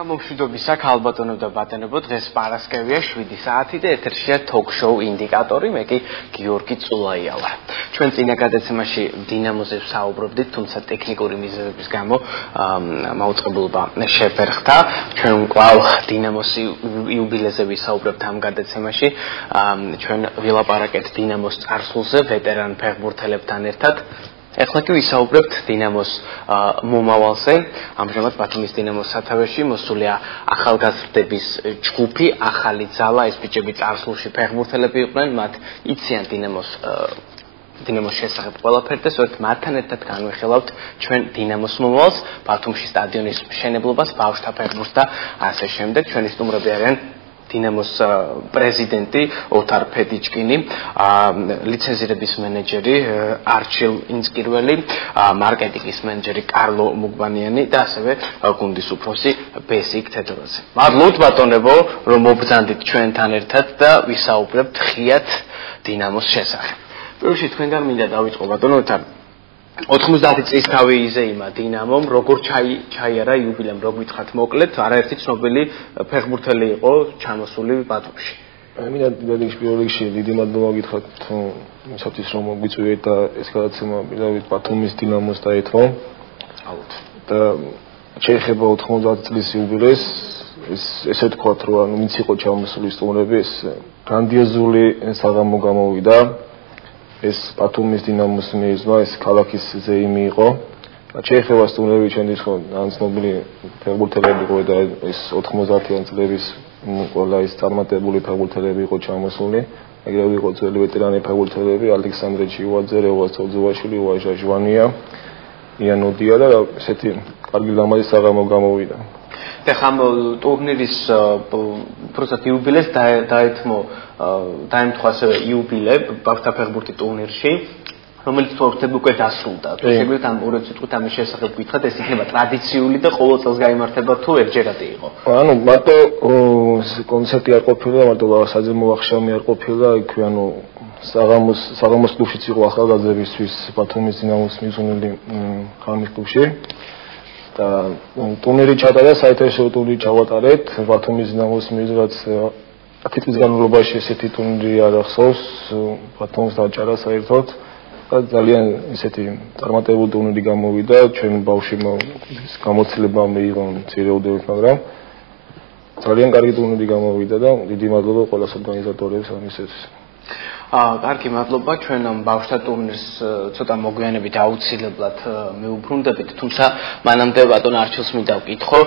საღამომშვიდობის აქ ალბათონო და ბატონებო დღეს პარასკევია 7 საათი და ეთერშია ток-შოუ ინდიკატორი მე კი გიორგი წულაია ვარ. ჩვენ წინა გადაცემაში დინამოზე ვსაუბრობდით, თუმცა ტექნიკური მიზეზების გამო მაუწყებლობა შეფერხდა. ჩვენ კვლავ დინამოს იუბილეზე ვისაუბრებთ ამ გადაცემაში. ჩვენ ვილაპარაკეთ დინამოს წარსულზე ვეტერან ფეხბურთელებთან ერთად. ეხლა კი ვისაუბრებთ დინამოს მომავალზე. ამჟამად ბათუმის დინამოს სათავეში მოსულია ახალგაზრდების ჯგუფი, ახალი ძალა, ეს ბიჭები წარსულში ფეხბურთელები იყვნენ, მათ იციან დინამოს შესახებ ყველაფერი და სწორედ მათთან ერთად განვიხილავთ ჩვენ დინამოს მომავალს, ბათუმში სტადიონის მშენებლობას, ბავშვთა ფეხბურთს და ასე შემდეგ. ჩვენი სტუმრები არიან დინამოს პრეზიდენტი ოთარ ფედიჩკინი, ლიცენზირების მენეჯერი არჩილ ინსკირველი, მარკეტინგის მენეჯერი კარლო მუგბანიანი და ასევე გუნდის უფროსი ბესიკ თედორაძე. მადლობთ ბატონებო, რომ მობრძანდით ჩვენთან ერთად და ვისაუბრებთ ხიათ დინამოს შესახებ. პირველში თქვენგან მინდა დავიწყო ბატონო ოთარ. 90 წლის თავი იზეიმა დინამომ, როგორ ჩაიარა იუბილემ, რო გითხრათ მოკლედ, არაერთი ცნობილი ფეხბურთელი იყო ჩამოსული ბათუმში. მინდა პირველ რიგში დიდი მადლობა გითხრათ იმისათვის, რომ მოგვიწვიეთ და ეს გადაცემა მივიდეთ ბათუმის დინამოს დაეთმო. ალბათ. და შეეხება 90 წლის იუბილეს, ესე ვთქვათ, რომ ვინც იყო ჩამოსული სტუმრები, ეს გრანდიოზული საღამო გამოვიდა. ეს ბათუმის დინამოს მიეძმა, ეს ქალაქის ზეიმი იყო. შეეხება სტუმრები ჩვენთვის ხო ცნობილი ფეხბურთელები იყო და ეს 90-იან წლების ყველა ის წარმატებული ფეხბურთელები იყო ჩამოსული. ეგრევე იყო ძველი ვეტერანი ფეხბურთელები, ალექსანდრე ჩიუაძე, რევას ცოძუაშვილი, ვაჟა ჟვანია, იანოდია და ესეთი კარგი ლამაზი საღამო გამოვიდა. ეხლა ტურნირის პროცესს იუბილეს დაემთხვა ასევე იუბილე ბავშვთა ფეხბურთის ტურნირში, რომელიც თორემ უკვე დასრულდა. შეგვიძლია ამ ორი სიტყვით ამის შესახებ გითხრათ, ეს იქნება ტრადიციული და ყოველ წელს გაიმართება თუ ერთჯერადი იყო? ანუ მარტო კონცერტი არ ყოფილა, მარტო საძემო ვახშამი არ ყოფილა, იქვე ანუ საღამოს კლუბშიც იყო ახალგაზრდებისთვის ბათუმის დინამოს მიზნული ხამის კლუბში. და ტურნირი ჩატარდა, საერთაშორისო ტურნირი ჩავატარეთ ბათუმის დინამოს მიზნად 10 წლის განმავლობაში ესეთი ტურნირი არ ახსოვს, ბათუმს დაჭარა საერთოდ და ძალიან ესეთი წარმატებული ტურნირი გამოვიდა, ჩვენ ბავშვებმა გამოცდილება მიიღო მცირე უდელით, მაგრამ ძალიან კარგი ტურნირი გამოვიდა და დიდი მადლობა ყველა ორგანიზატორებს ამისათვის. კარგი მადლობა, ჩვენ ამ ბავშვთა ტურნირს ცოტა მოგვიანებით აუცილებლად მივუბრუნდებით, თუმცა მანამდე ბატონ არჩილს მინდა ვკითხო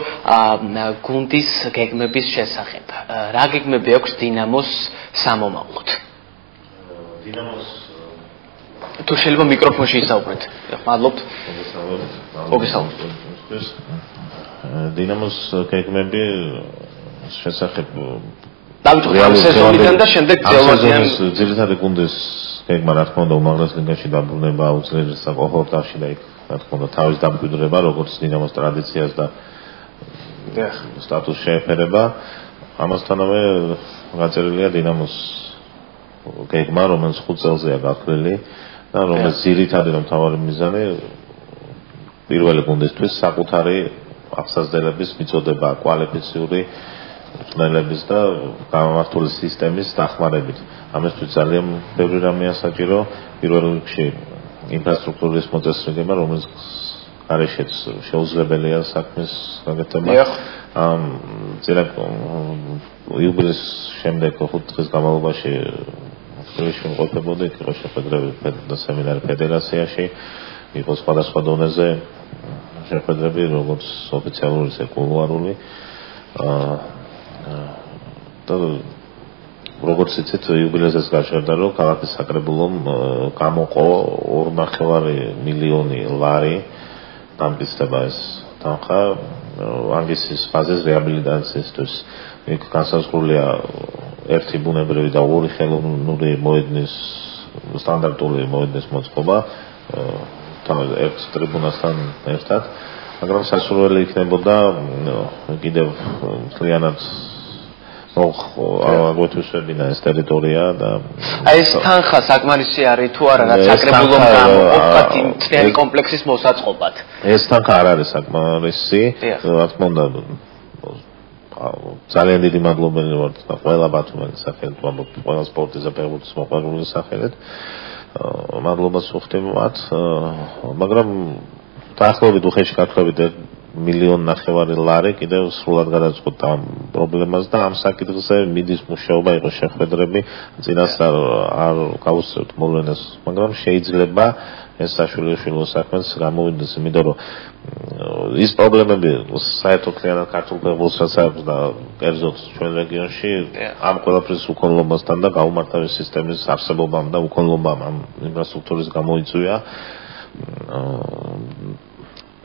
გუნდის გეგმების შესახებ. რა გეგმები აქვს დინამოს სამომავლოდ? დინამოს თუ შეიძლება მიკროფონში ისაუბრეთ. მადლობთ. მოგესალმებით. დინამოს გეგმები შესახებ დავიწყოთ ამ სეზონიდან და შემდეგ ძელვადიან ძირითადი გუნდის გეგმა რა თქმა უნდა უმაღლეს ლიგაში დაბრუნება აუცილებლად საყოფელობაში და იქ რა თქმა უნდა თავის დამკვიდრება როგორც დინამოს ტრადიციას და სტატუსს შეეფერება. ამასთანავე გაწერილია დინამოს გეგმა, რომელიც 5 წელზეა გათვლილი და რომელიც ძირითადი და მთავარი მიზანი პირველი გუნდისთვის საკუთარი აღსაზრდელების მიწოდება, კვალიფიციური ხმელების და გამართული სისტემის დახმარებით. ამისთვის ძალიან ბევრი რამეა საჭირო. პირველ რიგში ინფრასტრუქტურის მოწესრიგება, რომელიც გარეშეც შეუძლებელია საქმის გაკეთება. ძირეკ იუბილეს შემდეგ 5 დღის განმავლობაში თბილისში მყოფებოდა, იქ იყო შეხვედრები და სემინარი ფედერაციაში, იყო სხვადასხვა დონეზე შეხვედრები, როგორც ოფიციალური, ისე კულუარული. და როგორც იცით იუბილეზეს გაჟღერდა, რომ ქალაქის საკრებულომ გამოყო 2,5 მილიონი ლარი დამტკიცდება ეს თანხა ანგისის ფაზის რეაბილიტაციისთვის. იქ განსაზღვრულია ერთი ბუნებრივი და ორი ხელოვნური მოედნის სტანდარტული მოედნის მოწყობა ერთ ტრიბუნასთან ერთად, მაგრამ სასურველი იქნებოდა კიდევ მთლიანად აგვეთვისებინა ეს ტერიტორია და ეს თანხა საკმარისი არის თუ არა, რაც საკრებულომ გამოყოფათ იმ მთლიანი კომპლექსის მოსაწყობად? ეს თანხა არ არის საკმარისი, რა თქმა უნდა ძალიან დიდი მადლობელი ვარ ყველა ბათუმელის სახელით, ყველა სპორტის და ფეხბურთის მოყვარულის სახელით. მადლობას ვუხდები მათ, მაგრამ დაახლოებით უხეში გათხოვებით 1.5 მილიონ ლარი კიდევ სრულად გადაწყვეტ ამ პრობლემას და ამ საკითხზე მიდის მუშაობა იყო შეხვედრები, წინასწარ არ გავუსწრებთ მოვლენას, მაგრამ შეიძლება ეს საშვილიშვილო საქმეს გამოვიდეს, იმიტომ რომ ის პრობლემები საერთოდ კლიანად ქართულ ფეხბურთსაც აქვს და კერძოდ ჩვენ რეგიონში ამ ყველაფრის უქონლობასთან და გაუმართავი სისტემის არსებობამ და უქონლობამ ამ ინფრასტრუქტურის გამოიწვია.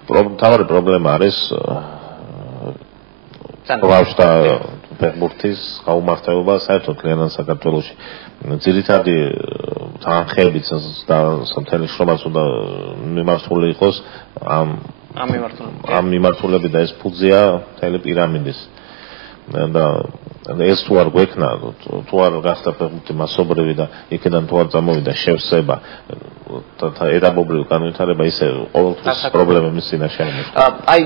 თავარი პრობლემა არის ბავშვთა ფეხბურთის გაუმართლება საერთოდ კლიანად საქართველოში. ძირითადი თანხებიც და მთელი შრომაც უნდა მიმართული იყოს ამ მიმართულებით და ეს ფუძეა მთელი პირამიდის. და ეს თუ არ გვექნა, თუ არ გახდა ფეხბურთი მასობრივი და იქიდან თუ არ წამოვიდა შევსება და ეტაპობრივი განვითარება, ისე ყოველთვის პრობლემების წინაშე აღმოჩნდა. აი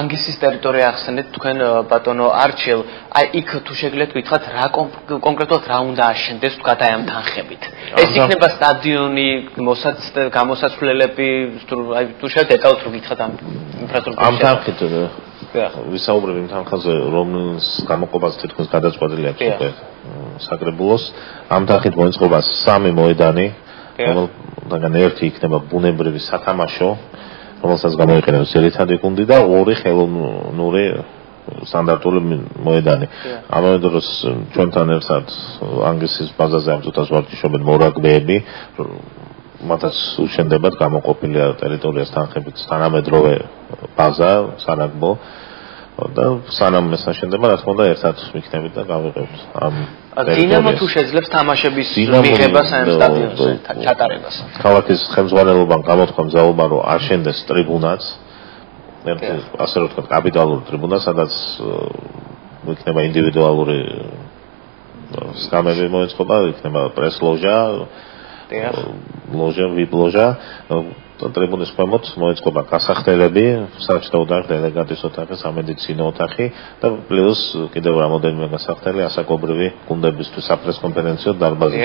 ანგისის ტერიტორია ახსენეთ თქვენ ბატონო არჩილ, აი იქ თუ შეგიძლიათ გითხრათ რა კონკრეტულად რა უნდა აშენდეს თქვათ აი ამ თანხებით. ეს იქნება სტადიონი, გამოსაცვლელები, აი თუ შეიძლება დეტალურად რო გითხრათ ამ ინფრასტრუქტურის. ამ თანხით ვისაუბრებ იმ თანხაზე, რომლის გამოყოფაც თითქოს გადაწყვეტილი აქვს უკვე საკრებულოს. ამ თანხით მოიწყობა 3 მოედანი, რომელთაგან ერთი იქნება ბუნებრივი სათამაშო, რომელსაც გამოიყენებს ძირითადი გუნდი და 2 ხელოვნური სტანდარტული მოედანი. ამავე დროს ჩვენთან ერთად ანგისის ბაზაზე ამ წუთას ვარჯიშობენ მორაგბეები, მათაც უშენდებათ გამოყოფილია ტერიტორიას თანხებით თანამედროვე ბაზა, სარაგბო და სანამ ეს აშენდება, რა თქმა უნდა, ერთად ვიქნებით და გავიღებთ ამ დინამო თუ შეძლებს თამაშების მიღებას ამ სტადიონზე, ჩატარებას. ქალაქის ხელმძღვანელობამ გამოთქვა მზაობა, რომ აშენდეს ტრიბუნაც, ასე რომ ვთქვათ, კაპიტალური ტრიბუნა, სადაც იქნება ინდივიდუალური სკამები მოეწყობა, იქნება პრეს-ლოჟა, ლოჟა, ვიპ-ლოჟა, ტრიბუნის ქვემოთ მოეწყობა გასახდელები, საჯდაო ოთახი, დელეგატის ოთახი, სამედიცინო ოთახი და პლუს კიდევ რამოდენიმე გასახდელი ასაკობრივი გუნდებისთვის საპრესკონფერენციო დარბაზი.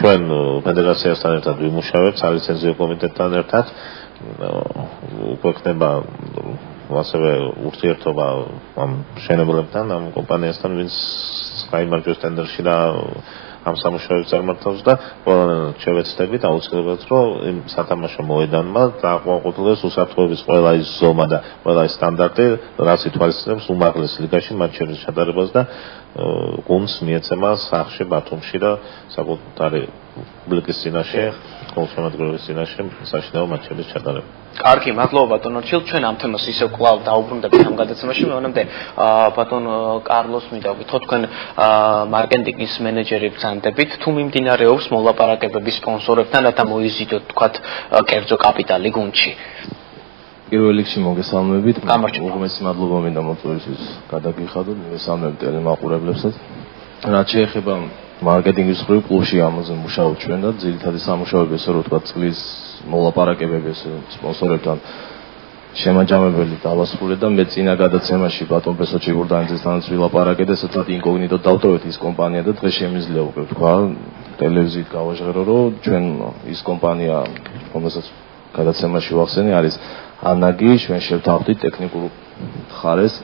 ჩვენ ფედერაციასთან ერთად ვიმუშავებთ, სალიცენზიო კომიტეტთან ერთად. გვექნება ასევე ურთიერთობა ამ მშენებლებთან, ამ კომპანიასთან, ვინც გაიმარჯვეს ტენდერში და ამ სამუშაოებს წარმართავს და ყველანაირად შევეცდებით აუცილებლად, რომ იმ სათამაშო მოედანმა დააყენოს უსაფრთხოების ყველა ის ზომა და ყველა ის სტანდარტი, რაც ითვალისწინებს უმაღლეს ლიგაში მატჩების ჩატარებას და გუნდს მიეცემა სახში ბათუმში და საკუთარი პუბლიკის წინაშე, კონსერვატორების წინაშე საშინაო მატჩების ჩატარება. კარგი, მადლობა ბატონო არჩილ, ჩვენ ამ თემას ისევ კვლავ დაუბრუნდებით ამ გადაცემაში. მევონებდე ბატონ კარლოს მინდა ვკითხოთ, თქვენ მარკეტინგის მენეჯერი ბრძანდებით, თუ მიმდინარეობს მოლაპარაკებები სპონსორებთან, რათა მოიზიდოთ თქვათ კერძო კაპიტალი გუნდში. პირველ რიგში მოგესალმებით. უღმესი მადლობა მინდა მოწვევისთვის გადაგიხადოთ, მოგესალმებით ტელემაყურებლებსაც. რაც შეეხება მარკეტინგის მხრივ კლუბში ამაზე მუშაობთ ჩვენ და ძირითადი სამუშაოები ესე რომ ვთქვათ წლის მოლაპარაკებები სპონსორებთან შემაჯამებელი დავასრულეთ და მე წინა გადაცემაში ბატონ პესო ჩიგურდანიძესთანაც ვილაპარაკე და ესეთად ინკოგნიტო დავტოვეთ ის კომპანია და დღეს შემიძლია უკვე ვთქვა ტელევიზიით გავაჟღერო რომ ჩვენ ის კომპანია რომელსაც გადაცემაში ვახსენე არის ანაგი, ჩვენ შევთავაზეთ ტექნიკურ ხარეს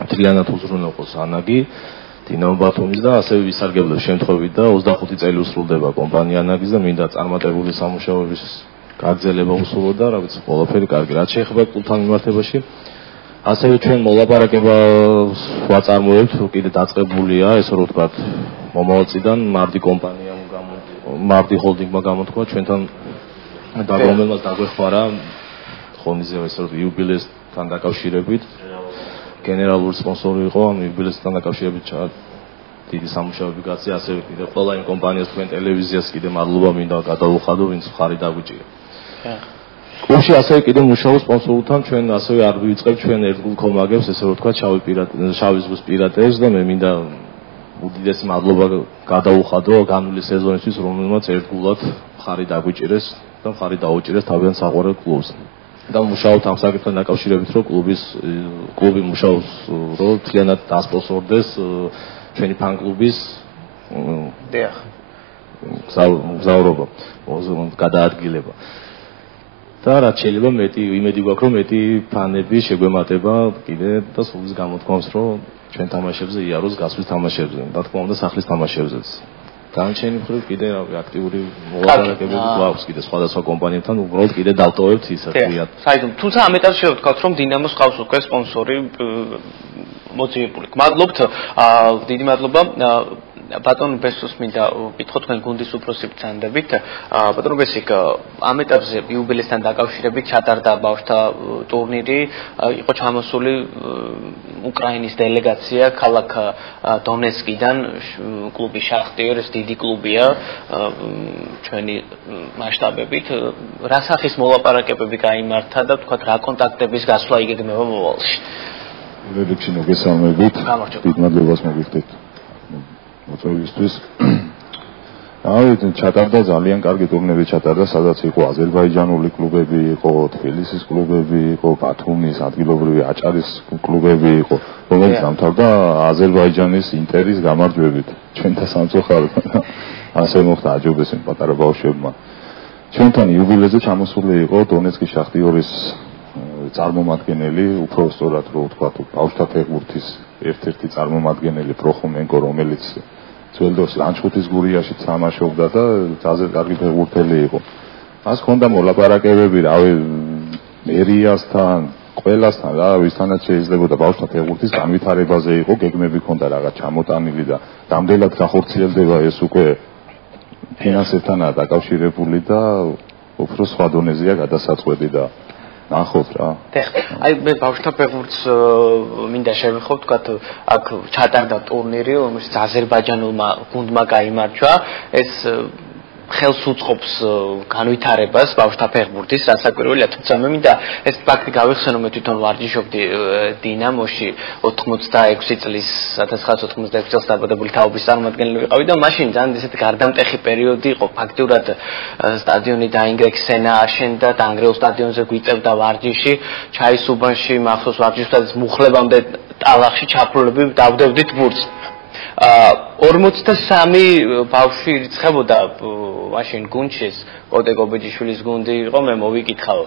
მთლიანად უზრუნველყოს ანაგი დინამო ბათუმის და ასევე ვისარგებლებს შემთხვევით და 25 წელი უსრულდება კომპანია ანაგის და მინდა წარმატებული სამუშაოების გაგრძელება უსულო და რა ვიცი ყველაფერი კარგი. რაც შეეხება კლუბთან მიმართებაში, ასევე ჩვენ მოლაპარაკებას ვაწარმოებთ, კიდე დაწყებულია, ესე რომ ვთქვათ, მომავალ წლიდან მარდი კომპანიამ მარდი ჰოლდინგმა გამოთქვა ჩვენთან და რომელმაც დაგვეხმარა ხონიზე ესე რომ იუბილეისთან დაკავშირებით გენერალური სპონსორი იყო ამ იუბილეისთან დაკავშირებით დიდი სამუშაოები გაწია, ასევე კიდე ყველა იმ კომპანიას თქვენ ტელევიზიას კიდე მადლობა მინდა გადავუხადო, ვინც ხარი დაგვიჭირა. კლუბში ასევე კიდე მუშაობ სპონსორთან, ჩვენ ასევე არ ვიწყებ ჩვენ ერთგულ კომაგებს, ესე რომ ვთქვა, შავი ზღვის პირატებს და მე მინდა უდიდესი მადლობა გადავუხადო განული სეზონისთვის, რომელმაც ერთგულად ხარი დაგვიჭირეს და ხარი დაუჭირეს თავიანთ საყვარელ კლუბს. და მუშაობთ ამ საკითხთან დაკავშირებით, რომ კლუბი მუშაობს, რომ მთლიანად დასპონსორდეს ჩვენი ფან-კლუბის მგზავრობა, გადაადგილება. და რაც შეიძლება მეტი იმედი გვაქვს, რომ მეტი ფანები შეგვემატება კიდე და სულს გამოთქვამს, რომ ჩვენ თამაშებზე იაროს გასვლის თამაშებზე, და თქმა უნდა სახლის თამაშებზეც. განჩენი მხრივ კიდე აქტიური მოლაპარაკებები გვაქვს კიდე სხვადასხვა კომპანიებთან, უბრალოდ კიდე დავტოვებთ ისე ვთქვათ. საერთოდ, თუმცა ამ ეტაპზე შევთქვათ, რომ დინამოს ყავს უკვე სპონსორი მოძიებული. გმადლობთ, დიდი მადლობა. ბატონ ბესოს მინდა ვკითხოთ თქვენ გუნდის უფროსი ბრძანდებით. ბატონ ბესიკ, ამ ეტაპზე იუბილესთან დაკავშირებით ჩატარდა ბავშვთა ტურნირი, იყო ჩამოსული უკრაინის დელეგაცია ქალაქ დონეცკიდან, კლუბი შახტიერ, ეს დიდი კლუბია ჩვენი მასშტაბებით. რა სახის მოლაპარაკებები გაიმართა და თქვათ რა კონტაქტების გასვლა იგეგმება მომავალში? რედაქცი მოგესალმებით. დიდ მადლობას მოგიხდით. მოწვევისთვის. ჩატარდა ძალიან კარგი ტურნირი ჩატარდა, სადაც იყო აზერბაიჯანული კლუბები, იყო თბილისის კლუბები, იყო ბათუმის ადგილობრივი აჭარის კლუბები იყო, რომელიც დამთავრდა აზერბაიჯანის ინტერის გამარჯვებით. ჩვენთან სამწუხაროდ ასე მოხდა აჯობეს იმ პატარა ბავშვებმა. ჩვენთან იუბილეზე ჩამოსული იყო დონეცკის შახტიორის წარმომადგენელი, უფრო სწორად რო ვთქვათ, ბავშვთა ფეხბურთის ერთ-ერთი წარმომადგენელი პროხომენკო, რომელიც ძველ დროს ლანჩხუთის გურიაში თამაშობდა და ძალიან კარგი ფეხბურთელი იყო. მას ჰქონდა მოლაპარაკებები, რავი, მერიასთან, ყველასთან, რა, ვისთანაც შეიძლებოდა ბავშვთა ფეხბურთის განვითარებაზე იყო, გეგმები ჰქონდა რაღაც ჩამოტანილი და რამდენად გახორციელდება ეს უკვე ფინანსებთანაა დაკავშირებული და უფრო სხვა დონეზეა გადასაწყვეტი და ნახოთ რა. აი მე ბავშვთა ფეხბურთს მინდა შევეხო, ვთქვათ, აქ ჩატარდა ტურნირი, რომელშიც აზერბაიჯანულმა გუნდმა გაიმარჯვა. ეს ხელს უწყობს განვითარებას ბავშვთა ფეხბურთის, რასაკვირველია, თუმცა მე მინდა ეს ფაქტი გავიხსენო, მე თვითონ ვარჯიშობდი დინამოში 86 წლის 1986 წელს დაბადებული თაობის წარმომადგენელი ვიყავი და მაშინ ძალიან ისეთი გარდამტეხი პერიოდი იყო, ფაქტიურად სტადიონი დაინგრა, ქსენა აშენდა, დაანგრეულ სტადიონზე გვიწევდა ვარჯიში, ჩაისუბანში მახსოვს ვარჯიშობდით მუხლებამდე ტალახში ჩაფრულები დავდევდით ბურთს. 43 ბავშვი ირიცხებოდა მაშინ გუნდში, კოტე გობეჯიშვილის გუნდი იყო, მე მოვიკითხავ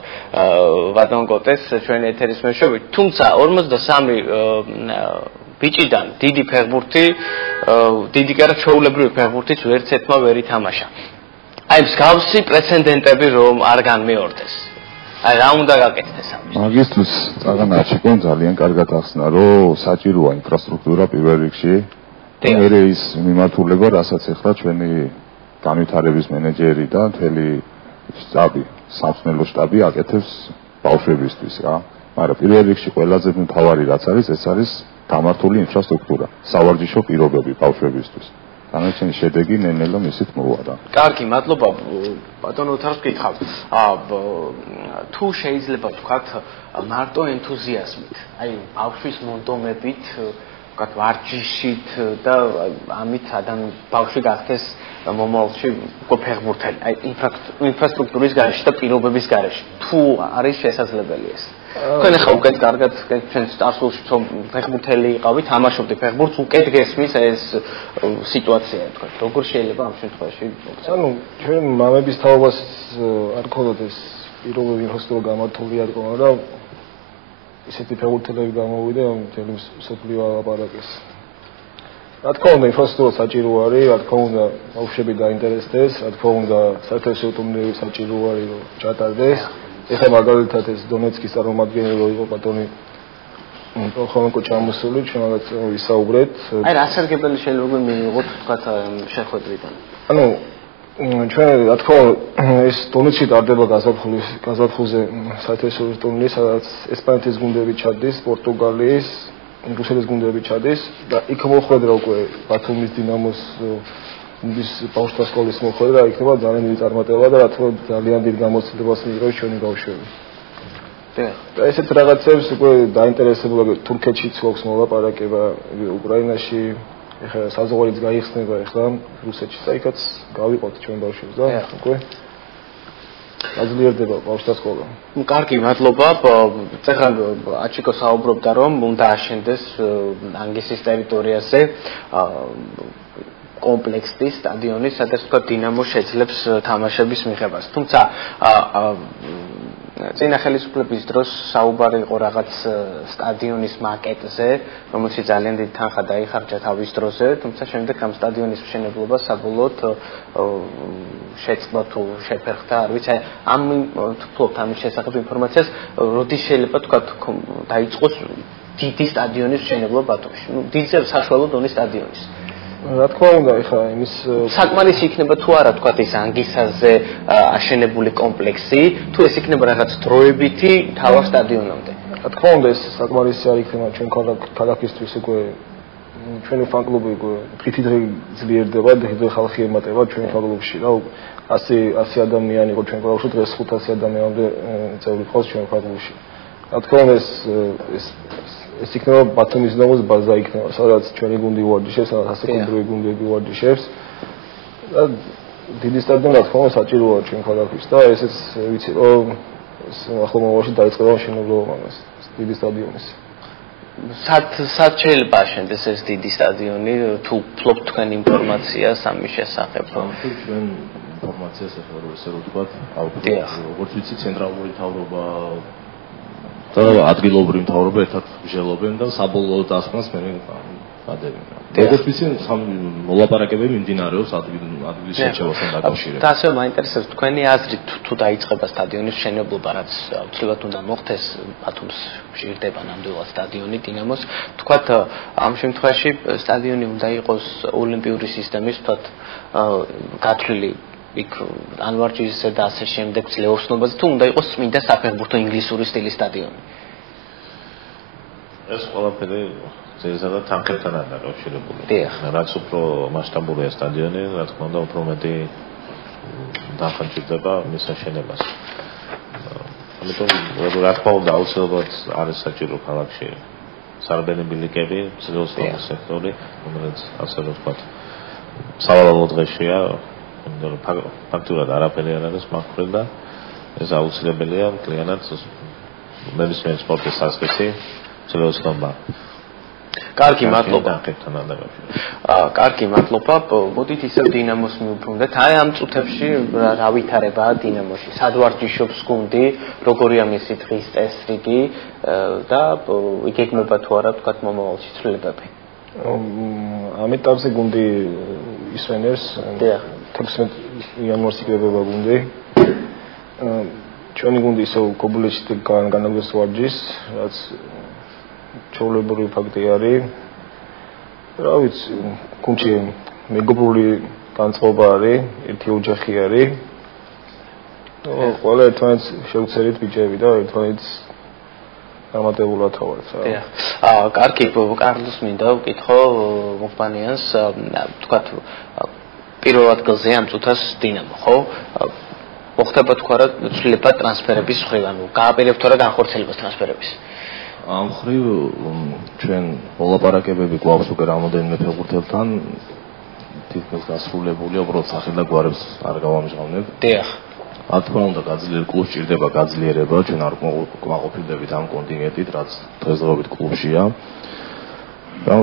ბატონ კოტეს ჩვენი ეთერის მეშვეობით, თუმცა 43 ბიჭიდან დიდი ფეხბურთი, დიდი კი არა ჩვეულებრივი ფეხბურთიც ვერც ერთმა ვერ ითამაშა. აი მსგავსი პრეცედენტები რომ არ განმეორდეს. აი რა უნდა გაკეთდეს ამის? მაგისთვის წაღან აჩიკონ ძალიან კარგად ახსნა, რომ საჭიროა ინფრასტრუქტურა პირველ რიგში. მერე ის მიმართულება, რასაც ახლა ჩვენი განვითარების მენეჯერი და მთელი შტაბი, სამსმელო შტაბი აკეთებს ბავშვებისთვის რა. მაგრამ პირველ რიგში ყველაზე მთავარი რაც არის, ეს არის გამართული ინფრასტრუქტურა, სავარჯიშო პირობები ბავშვებისთვის. დანარჩენი შედეგი ნელ-ნელა მისით მოვა რა. კარგი, მადლობა ბატონ ოთარს ვკითხავ. თუ შეიძლება ვთქვათ მარტო ენთუზიაზმით, აი ბავშვის მონდომებით ვთქვათ ვარჯიშით და ამით ბავშვი გახდეს მომავალში უკვე ფეხბურთელი. აი ინფრასტრუქტურის გარეშე და პირობების გარეშე. თუ არის შესაძლებელი ეს. თქვენ ახლა უკეთ კარგად ჩვენ სტარსულში რომ ფეხბურთელი იყავით, თამაშობდი ფეხბურთს, უკეთ გესმის ეს სიტუაცია თქვა. როგორ შეიძლება ამ შემთხვევაში? ანუ ჩვენ მამების თაობას არ ქონდათ ეს პირობები ინფრასტრუქტურა გამართული არ ყო, მაგრამ ისეთი ფეხბურთელები გამოვიდა, მთელი მსოფლიო ალაპარაკეს. რა თქმა უნდა, ინფრასტრუქტურა საჭირო არის, რა თქმა უნდა, ბავშვები გაინტერესდეს, რა თქმა უნდა, საერთაშორისო ტურნირები საჭირო არის, რომ ჩატარდეს. ეხლა მაგალითად ეს დონეცკის წარმომადგენელი იყო ბატონი პროხომენკო ჩამოსული, ჩვენ რაღაც ვისაუბრეთ. აი რა სარგებელი შეიძლება მიიღოთ თქვათ შეხვედრიდან? ანუ ჩვენ რა თქმა უნდა ეს დონეცკი ტარდება გაზაფხულზე საერთაშორისო ტურნირი, სადაც ესპანეთის გუნდები ჩადის, პორტუგალიის, რუსეთის გუნდები ჩადის და იქ მოხვედრა უკვე ბათუმის დინამოს ის ბავშვთა სკოლის მოხვედრა იქნება ძალიან დიდი წარმატება და რა თქმა უნდა ძალიან დიდ გამოცდილებას მიიღებს ჩვენი ბავშვები. და ესეთ რაღაცებს უკვე დაინტერესებულა თურქეთშიც გვაქვს მოლაპარაკება, უკრაინაში, ეხლა საზღვარიც გაიხსნება, ეხლა რუსეთში საიქაც გავიყოთ ჩვენ ბავშვებს და უკვე გაძლიერდება ბავშვთა სკოლა. კარგი, მადლობა. ეხლა აჩიკო საუბრობდა რომ უნდა აშენდეს ანგისის ტერიტორიაზე კომპლექსი სტადიონი, სადაც თქვა დინამო შეძლებს თამაშების მიღებას. თუმცა წინა ხელისუფლების დროს საუბარი იყო რაღაც სტადიონის მაკეტზე, რომელშიც ძალიან დიდი თანხა დაიხარჯა თავის დროზე, თუმცა შემდეგ ამ სტადიონის მშენებლობა საბოლოოდ შეწყდა თუ შეფერხდა, არ ვიცი, ამ ფლობთ ამის შესახებ ინფორმაციას, როდის შეიძლება თქვა დაიწყოს დიდი სტადიონის მშენებლობა ბათუმში, დიდზე საშუალო დონის სტადიონის. რა თქმა უნდა, ეხლა იმის საკმარისი იქნება თუ არა თქვა ის ანგისაზე აშენებული კომპლექსი, თუ ეს იქნება რაღაც დროებითი თავარ სტადიონამდე. რა თქმა უნდა, ეს საკმარისი არ იქნება ჩვენ ქალაქისთვის უკვე ჩვენი ფან-კლუბი უკვე დღითიდღე ძლიერდება, დღითიდღე ხალხი ემატება ჩვენ ფან-კლუბში რა 100 ადამიანი იყო ჩვენ კლუბში, დღეს 500 ადამიანამდე წევრი ყავს ჩვენ ფან-კლუბში. რა თქმა უნდა ეს იქნება ბათუმის დინამოს ბაზა იქნება, სადაც ჩვენი გუნდი უვარჯიშებს, სადაც ასაკობრივი გუნდები უვარჯიშებს. და დიდი სტადიონი რა თქმა უნდა საჭიროა ჩვენ ქალაქის და ესეც ვიცი რომ ეს ახლა მომავალში დაიწყება მშენებლობა მაგას, დიდი სტადიონის. სად შეიძლება აშენდეს ეს დიდი სტადიონი, თუ ფლობთ თქვენ ინფორმაციას ამის შესახებ? ჩვენ ინფორმაციას ახლა რომ ესე რომ ვთქვათ, როგორც ვიცი, ცენტრალური მთავრობა და ადგილობრივი მთავრობა ერთად მსჯელობენ და საბოლოო დასკვნას მე გადავიდა. როგორც ვიცი, მოლაპარაკებები მიმდინარეობს ადგილის შერჩევასთან დაკავშირებით. და ასე მაინტერესებს თქვენი აზრით თუ დაიწყება სტადიონის მშენებლობა, რაც აუცილებლად უნდა მოხდეს, ბათუმს ჭირდება ნამდვილად სტადიონი დინამოს. თქვათ ამ შემთხვევაში სტადიონი უნდა იყოს ოლიმპიური სისტემის თქვათ გათვლილი იქ ანვარჯიშზე და ასე შემდეგ ძლევოსნობაზე თუ უნდა იყოს წმინდა საფეხბურთო ინგლისური სტილის სტადიონი. ეს ყველაფერი ზედიზად თანხებთან არის დაკავშირებული. რაც უფრო მასშტაბურია სტადიონი, რა თქმა უნდა, უფრო მეტი დახანჯდება მის აშენებას. ამიტომ რა თქმა უნდა, აუცილებლად არის საჭირო ქალაქში სარბენი ბილიკები, ძლევოსნობის სექტორი, რომელიც ასე რომ ვთქვათ, სავალალო დღეშია. ფაქტურად არაფერი არ არის მახრე და ეს აუცილებელია მთლიანად ნებისმიერ სპორტის სასწრაფო ძლევოსნობა. კარგი, მადლობა. კარგი, მადლობა. მოდით ისევ დინამოს მივუბრუნდეთ. აი ამ წუთებში რა ვითარებაა დინამოში? სად ვარჯიშობს გუნდი, როგორია მისი დღის წესრიგი და იგეგმება თუ არა თქვათ მომავალში ცვლილებები? ამ ეტაპზე გუნდი ისვენებს 16 იანვარს იკრიბება გუნდი. ჩვენი გუნდი ისევ კობულეთში განაგებს ვარჯიშს, რაც ჩვეულებრივი ფაქტი არის. რა ვიცი, გუნდში მეგობრული განწყობა არის, ერთი ოჯახი არის. ყველა ერთმანეთს შევცერით ბიჭები და ერთმანეთს გამატებულად ვართ. კარგი, კარლოს მინდა ვკითხო მოფანიანს, თქვათ პირველ ადგილზე ამ წუთას დინამო, ხო? მოხდება თქვა რა ცვლილება ტრანსფერების მხრივ, ანუ გააპირებთ რა განხორციელებას ტრანსფერების? ამ მხრივ ჩვენ მოლაპარაკებები გვაქვს უკვე რამოდენიმე ფეხბურთელთან, თითქმის დასრულებულია, უბრალოდ სახელ და გვარებს არ გავამჟღავნებ. რა თქმა უნდა, კლუბს ჭირდება გაძლიერება, ჩვენ არ კმაყოფილდებით ამ კონტინენტით, რაც დღესდღეობით კლუბშია. და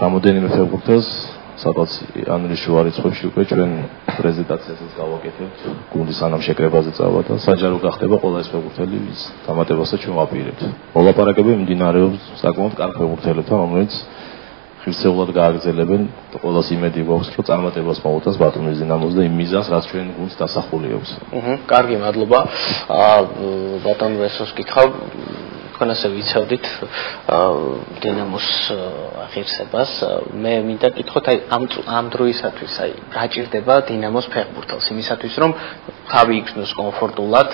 რამოდენიმე ფეხბურთელს სადაც იანვრის რიცხვებში უკვე ჩვენ პრეზენტაციასაც გავაკეთებთ, გუნდის სანამ შეკრებაზე წავა და საჯარო გახდება ყველა ეს ფეხბურთელი, ვის დამატებასაც ჩვენ ვაპირებთ. მოლაპარაკებები მიმდინარეობს საკმაოდ კარგ ფეხბურთელებთან, რომელიც ღირსეულად გააგრძელებენ და ყველას იმედი გვაქვს, რომ წარმატებას მოვუწევს ბათუმის დინამოს და იმ მიზანს, რაც ჩვენ გუნდს დასახული აქვს. კარგი, მადლობა. ბატონ ვესოს გითხავ, თქვენ ასე ვიცოდით დინამოს ღირსებას. მე მინდა გითხოთ, აი ამ დროისათვის, აი რა ჭირდება დინამოს ფეხბურთელს იმისათვის, რომ თავი იქნოს კომფორტულად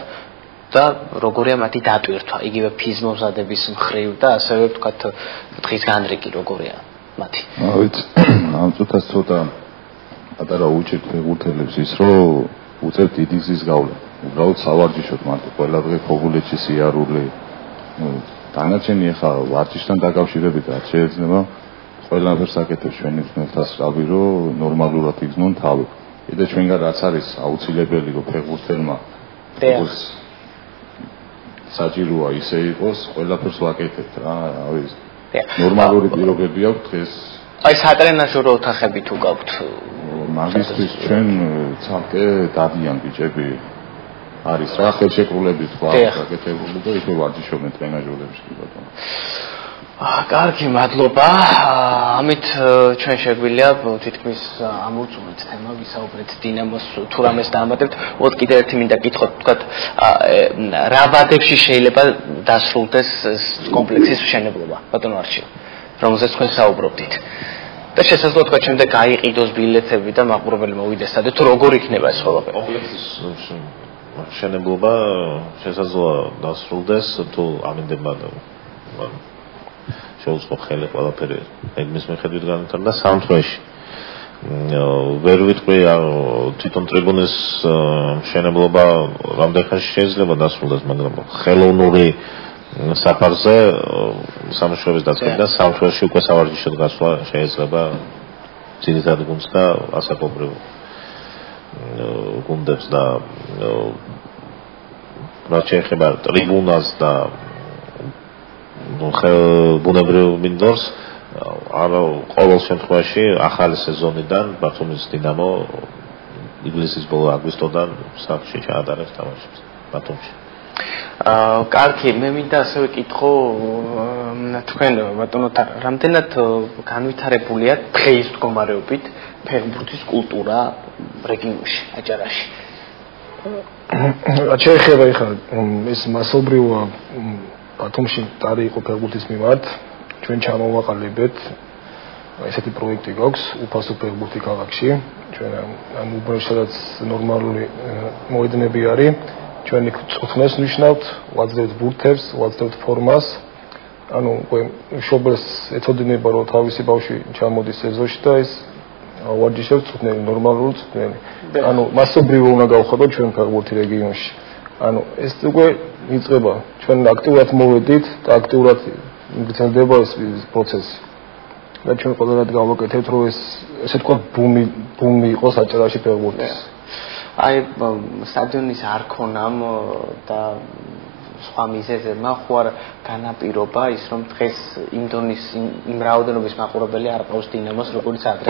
და როგორია მათი დატვირთვა, იგივე ფიზმომზადების მხრივ და ასევე ვთქვათ დღის განრიგი როგორია მათი. ვიცი, ამ წუთას ცოტა პატარა უჭირთ ფეხბურთელებს ის, რომ უწევთ დიდი გზის გავლენა. უბრალოდ სავარჯიშოდ მარტო ყველა დღე ფოგულეთში სიარული. დანარჩენი ახლა ვარჯიშთან დაკავშირებით რაც შეიძლება ყველაფერს აკეთებს ჩვენი ძმელთა სწავი, რომ ნორმალურად იგზნონ თავი. კიდე ჩვენგან რაც არის აუცილებელი, რომ ფეხბურთელმა როგორც საჭიროა ისე იყოს, ყველაფერს ვაკეთებთ რა, რავი. ნორმალური პირობები აქვს დღეს. აი სატრენაჟო ოთახები თუ გაქვთ? მაგისტრის ჩვენ ცალკე დადიან ბიჭები. არის რა ხელშეკრულებით თქვა, გაკეთებული და ისე ვარჯიშობენ ტრენაჟერებში კი ბატონო. კარგი, მადლობა. ამით ჩვენ შეგვიძლია თითქმის ამოვწურეთ თემა, ვისაუბრეთ დინამოს თუ რამეს დაამატებთ. ოთ კიდევ ერთი მინდა კითხოთ, თქვათ, რა ვადებში შეიძლება დასრულდეს კომპლექსის მშენებლობა, ბატონო არჩილ, რომელზეც თქვენ საუბრობდით. და შესაძლოა თქვა შემდეგ გაიყიდოს ბილეთები და მაყურებელი მოვიდეს სადე თუ როგორ იქნება ეს ყველაფერი. კომპლექსის მშენებლობა შესაძლოა დასრულდეს თუ ამინდება შეუწყო ხელი ყველაფერი ეგმის მიხედვით განვითარდა სამთვეში. ვერ ვიტყვი თვითონ ტრიბუნის მშენებლობა რამდენ ხანში შეიძლება დასრულდეს, მაგრამ ხელოვნური საფარზე სამუშაოების დაწყებიდან სამთვეში უკვე სავარჯიშოდ გასვლა შეიძლება ძირითადი გუნდს და ასაკობრივ გუნდებს და რაც შეეხება ტრიბუნას და ბუნებრივ მინდორს ყოველ შემთხვევაში ახალი სეზონიდან ბათუმის დინამო ივლისის ბოლო აგვისტოდან სახლში ჩაატარებს თამაშებს ბათუმში. კარგი, მე მინდა ასევე კითხო თქვენ ბატონო რამდენად განვითარებულია დღეის მდგომარეობით ფეხბურთის კულტურა რეგიონში, აჭარაში? რაც შეეხება ხა ეს მასობრივა ბათუმში ტარი იყო ფეხბურთის მიმართ, ჩვენ ჩამოვაყალიბეთ ესეთი პროექტი გვაქვს, უფასო ფეხბურთი ქალაქში. ჩვენ ამ უბრალოდ ნორმალური მოედნები არის. ჩვენ იქ წვრთნას ნიშნავთ, ვაძლევთ ბურთებს, ვაძლევთ ფორმას. ანუ უკვე მშობელს ეთოდინება რომ თავისი ბავშვი ჩამოდის სეზონში და ეს ვარჯიშობს წვრთნელი, ნორმალური წვრთნელი. ანუ მასობრივად უნდა გავხადოთ ჩვენ ფეხბურთი რეგიონში. ანუ ეს უკვე იწყება. ჩვენ აქტიურად მოვედით და აქტიურად გრძელდება ეს პროცესი. და ჩვენ ყველგან გავაკეთებთ რომ ეს ესე თქვა ბუმი იყოს აჭარაში ფეხბურთის. აი სტადიონის არ ქონამ და სხვა მიზეზებმა ხო არ განაპირობა ის რომ დღეს იმ დონის იმ რაოდენობის მაყურებელი არ ყავს დინამოს როგორც ადრე.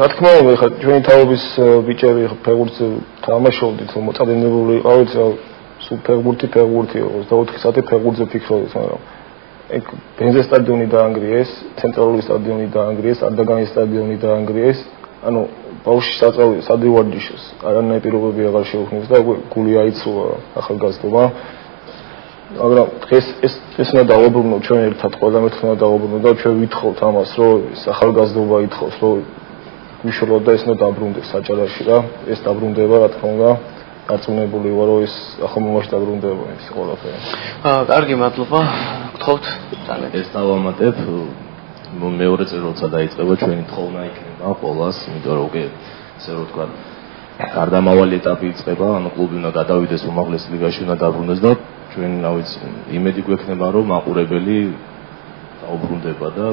რა თქმა უნდა, ხა ჩვენი თაობის ბიჭები ფეხბურთს თამაშობდით, მოწადინებული იყავით, სულ ფეხბურთი 24 საათი ფეხბურთზე ფიქრობდით, მაგრამ ეგ ბენზე სტადიონი დაანგრიეს, ცენტრალური სტადიონი დაანგრიეს, არდაგანის სტადიონი დაანგრიეს. ანუ ბავშვი სადრი ვარჯიშობს, არანაირი პირობები აღარ შეუქმნის და გული აიცოვა ახალგაზრდობა. მაგრამ დღეს ეს უნდა დავუბრუნოთ ჩვენ ერთად, ყველა მეთქმა უნდა დავუბრუნოთ და ჩვენ ვითხოვთ ამას, რომ ახალგაზრდობა ითხოვს, რომ გუშლოთ და ეს უნდა დაბრუნდეს აჭარაში რა. ეს დაბრუნდება, რა თქმა უნდა. აწუნებული ვარ რომ ეს ახლა მომავალში დაბრუნდება ეს ყველაფერი. კარგი, მადლობა. გთხოვთ ძალიან. ეს დავამატებ მეორე წელი როცა დაიწყება ჩვენი თხოვნა იქნება ყოველას, იმიტომ რომ უკვე ესე რომ თქვა გარდამავალი ეტაპი იწყება, ანუ კლუბი უნდა გადავიდეს უმაღლეს ლიგაში, უნდა დაბრუნდეს და ჩვენ რა ვიცი, იმედი გვექნება რომ მაყურებელი დაუბრუნდება და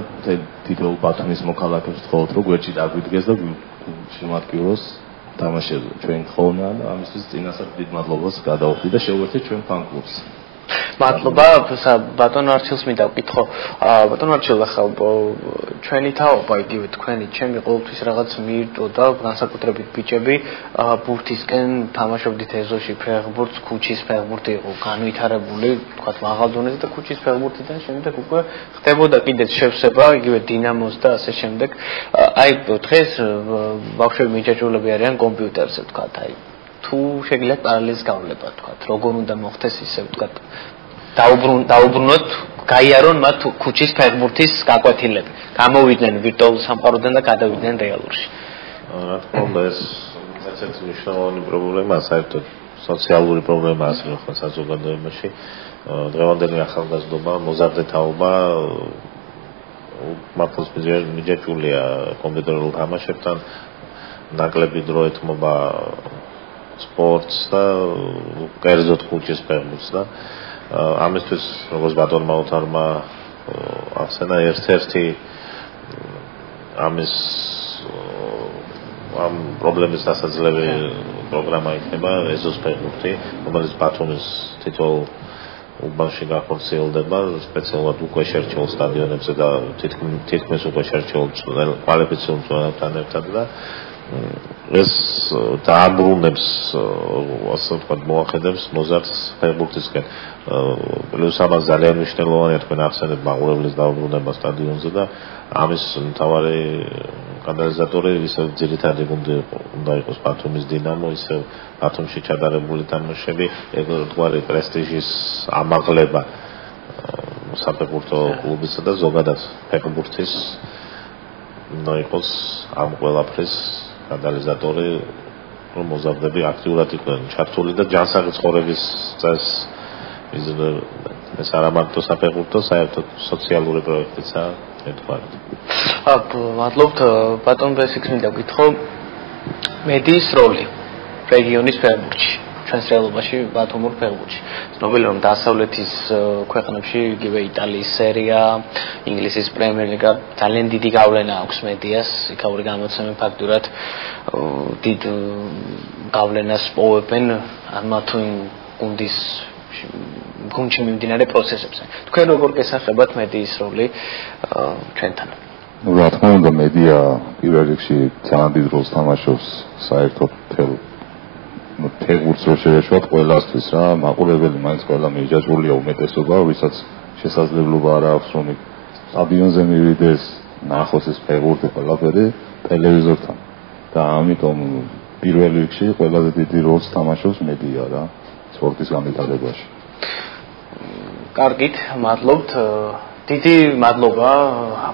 თითოეულ ბათუმის მოქალაქეს ვთხოვთ რომ გვერდში დაგვიდგეს და შემატკივროს თამაშებზე. ჩვენი თხოვნა და ამისთვის წინასწარ დიდ მადლობას გადავხდი და შევერთეთ ჩვენ ფან-კლუბს. მადლობა, ბატონო არჩილს მინდა ვკითხო. ბატონო არჩილ, ახლა ჩვენი თაობა იგივე თქვენი, ჩემი ყოველთვის რაღაც მიირწოდა, განსაკუთრებით ბიჭები, ბურთისკენ თამაშობდით ეზოში ფეხბურთს, ქუჩის ფეხბურთი იყო განვითარებული, თქვათ მაღალ დონეზე და ქუჩის ფეხბურთიდან შემდეგ უკვე ხდებოდა კიდეც შევსება, იგივე დინამოს და ასე შემდეგ. აი დღეს ბავშვები მიჯაჭვულები არიან კომპიუტერზე, თქვათ, აი თუ შეგიძლიათ პარალელს გავლება, თქვათ, როგორ უნდა მოხდეს ისე, თქვათ, დაუბრუნოთ, გაიარონ მათ ქუჩის ფეხბურთის გაკვეთილები. გამოვიდნენ ვირტუალურ სამყაროდან და გადავიდნენ რეალურში. რა თქმა უნდა, ეს ერთ-ერთი მნიშვნელოვანი პრობლემაა, საერთოდ სოციალური პრობლემაა ასე ვთქვათ საზოგადოებაში. დღევანდელი ახალგაზრდობა, მოზარდე თაობა მართლაც მიჯაჭვულია კომპიუტერულ თამაშებთან, ნაკლები დრო ეთმობა სპორტს და კერძოდ ქუჩის ფეხბურთს და ამისთვის როგორც ბატონმა უთარმა ახსენა ერთ-ერთი ამ პრობლემის დასაძლევი პროგრამა იქნება ეზოს ფეხბურთი, რომელიც ბათუმის თითოეულ უბანში გახორციელდება, სპეციალურად უკვე შერჩეულ სტადიონებზე და თითქმის უკვე შერჩეულ კვალიფიციურ მწვერვალთან ერთად და ეს დააბრუნებს, ასე ვთქვათ, მოახედებს მოზარდს ფეხბურთისკენ. პლუს ამას ძალიან მნიშვნელოვანია თქვენ ახსენეთ მაყურებლის დაუბრუნება სტადიონზე და ამის მთავარი კატალიზატორი ისევ ძირითადი უნდა იყოს ბათუმის დინამო, ისევ ბათუმში ჩატარებული თამაშები, ერთგვარი პრესტიჟის ამაღლება საფეხბურთო კლუბისა და ზოგადად ფეხბურთის უნდა იყოს ამ ყველაფრის კატალიზატორი, რომ მოზარდები აქტიურად იყვნენ ჩართული და ჯანსაღი ცხოვრების წესს ეს არა მარტო საფეხბურთო, საერთოდ სოციალური პროექტიცაა ერთგვარად. მადლობთ ბატონ ბესიქს მინდა გითხრა მედიის როლი რეგიონის ფეხბურთში, ჩვენს რეალობაში ბათუმურ ფეხბურთში. ცნობილია რომ დასავლეთის ქვეყნებში იგივე იტალიის სერია, ინგლისის პრემიერლიგა ძალიან დიდი გავლენა აქვს მედიას, იქაური გამოცემები ფაქტურად დიდ გავლენას პოვებენ ამა თუ იმ გუნდის გუნდში მიმდინარე პროცესებზე. თქვენ როგორ გესახებათ მედიის როლი ჩვენთან? რა თქმა უნდა, მედია პირველ რიგში ძალიან დიდ როლს თამაშობს საერთოდ ფეხბურთს რო შევეშვათ ყველასთვის რა, მაყურებელი მაინც ყველა მიჯაჭვულია უმეტესობა, ვისაც შესაძლებლობა არ აქვს რომ სტადიონზე მივიდეს, ნახოს ეს ფეხბურთი ყველაფერი ტელევიზორთან. და ამიტომ პირველ რიგში ყველაზე დიდი როლს თამაშობს მედია რა, სპორტის განვითარებაში. კარგით, მადლობთ. დიდი მადლობა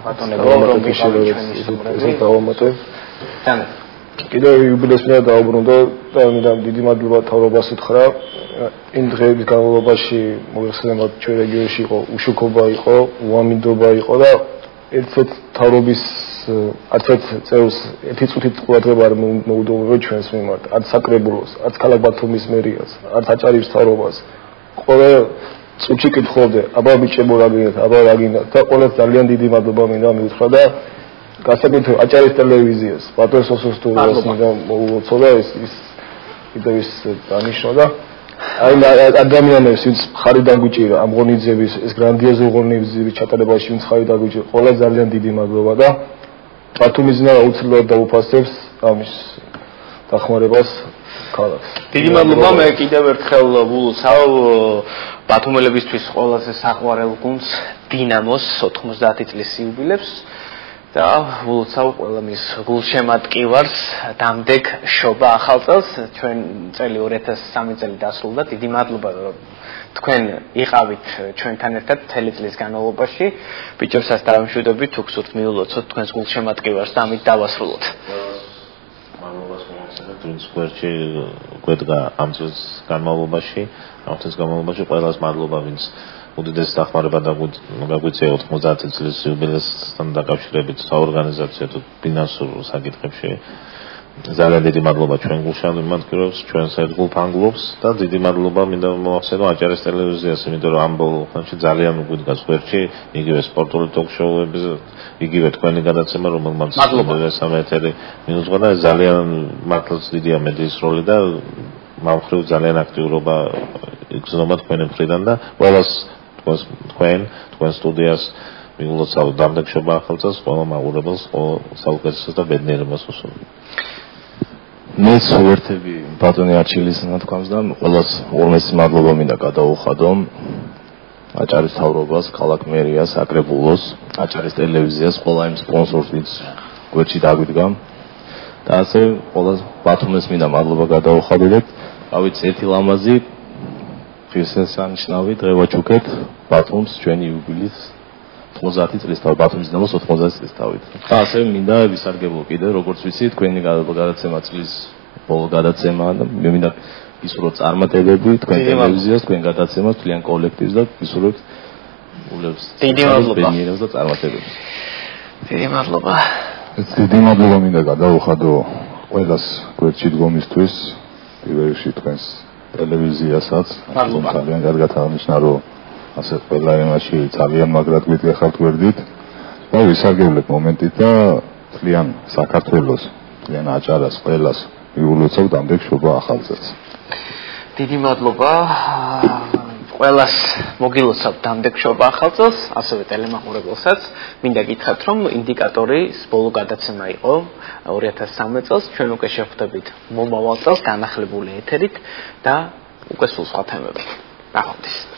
ბატონებო, რომ გავამატებ. კიდევ იუბილეის მერე დაუბრუნდა და მინდა დიდი მადლობა თავრობას უთხრა. იმ დღეების განმავლობაში მოიხსენებათ ჩვენ რეგიონში იყო უშუქობა იყო, უამინდობა იყო და ერთ-ერთ თავრობის 10 წელს ერთი წუთით ყურადღება არ მოუდოვებია ჩვენს მიმართ, არც საკრებულოს, არც ქალაქ ბათუმის მერიას, არც აჭარის თავრობას. ყველა წუთში კითხულობდე, აბა ბიჭებო რა გინდათ, აბა რა გინდათ და ყველას ძალიან დიდი მადლობა მინდა მიუთხრა და გასაკეთებ აჭარის ტელევიზიას, ბატონ სოსოსტურას მინდა მოულოცო და ის კიდევ ის დანიშნო და აი ადამიანებს ვინც ხარი დაგვიჭირა ამ ღონისძიების, ეს გრანდიოზული ღონისძიების ჩატარებაში ვინც ხარი დაგვიჭირა, ყველა ძალიან დიდი მადლობა და ბათუმის დინამო აუცილებლად დაუფასებს ამის დახმარებას ქალაქს. დიდი მადლობა, მე კიდევ ერთხელ ვულოცავ ბათუმელებისთვის ყველაზე საყვარელ გუნდს დინამოს 90 წლის იუბილებს და ვულოცავ ყველა მის გულშემატკივარს დამდეგ შობა ახალ წელს, ჩვენ წელი 2003 წელი დასრულდა. დიდი მადლობა რომ თქვენ იყავით ჩვენთან ერთად მთელი წლის განმავლობაში. ბიჭებსაც დავამშვიდობთ, თუ გსურთ მიულოცოთ თქვენს გულშემატკივარს და ამით დავასრულოთ. მადლობას მოგცემთ, ვინც გვერდში გვედგა ამ წელს განმავლობაში, ამ წელს განმავლობაში ყველას მადლობა, ვინც უდიდეს დახმარება გაგვიწია 90 წლის იუბილეისთან დაკავშირებით საორგანიზაციო თუ ფინანსურ საკითხებში. ძალიან დიდი მადლობა ჩვენ გულშემატკივრებს, ჩვენს ერთგულ ფანგლობს და დიდი მადლობა მინდა მოახსენო აჭარის ტელევიზიას, იმიტომ რომ ამ ბოლო ხანში ძალიან გვიდგას გვერდში იგივე სპორტული ტოქ-შოუების, იგივე თქვენი გადაცემა, რომელმაც მესამე ეთერი მიუძღვა და ძალიან მართლაც დიდია მედიის როლი და მავხრივ ძალიან აქტიურობა იგრძნობა თქვენი მხრიდან და ყველას თქვენ სტუდიას მიულოცავ დამდეგშობა ახალ წელს, ყველა მაყურებელს, საუკეთესოს და ბედნიერებას ვუსურვებ. მეც ვერთები ბატონი არჩილის ნათქვამს და ყველას ორმესი მადლობა მინდა გადაუხადო აჭარის თავრობას, ქალაქ მერიას, საკრებულოს, აჭარის ტელევიზიას, ყველა იმ სპონსორს, ვინც გვერდში დაგვიდგა და ასე ყველას ბათუმეს მინდა მადლობა გადაუხადოთ. ავიც ერთი ლამაზი ღირსშესანიშნავი დღე ვაჩუქეთ ბათუმს ჩვენი იუბილეის 90 წლის თავით, ბათუმის დინამოს 90 წლის თავით. და ასე მინდა ვისარგებლო კიდევ, როგორც ვიცი, თქვენი გადაცემა წლის ბოლო გადაცემა და მე მინდა ვისურვოთ წარმატებები თქვენ ტელევიზიას, თქვენ გადაცემას, თლიან კოლექტივს და ვისურვოთ ულებს. დიდი მადლობა. ბედნიერებას და წარმატებებს. დიდი მადლობა. დიდი მადლობა მინდა გადაუხადო ყველას გვერდში დგომისთვის, პირველ რიგში თქვენს ტელევიზიასაც. ძალიან კარგად აღნიშნა, რომ ასე ყველა იმაში ძალიან მაგრად გვიდგახავთ გვერდით და ვისარგებლებ მომენტით და თლიან საქართველოს, თლიან აჭარას ყველას იულოცავ დამდეგ შობა ახალ წელს. დიდი მადლობა ყველას მოგილოცავთ დამდეგ შობა ახალ წელს, ასევე ტელემაყურებელსაც. მინდა გითხრათ, რომ ინდიკატორის ბოლო გადაცემა იყო 2013 წელს, ჩვენ უკვე შევხვდებით მომავალ წელს განახლებული ეთერით და უკვე სულ სხვა თემებით. ნახვამდის.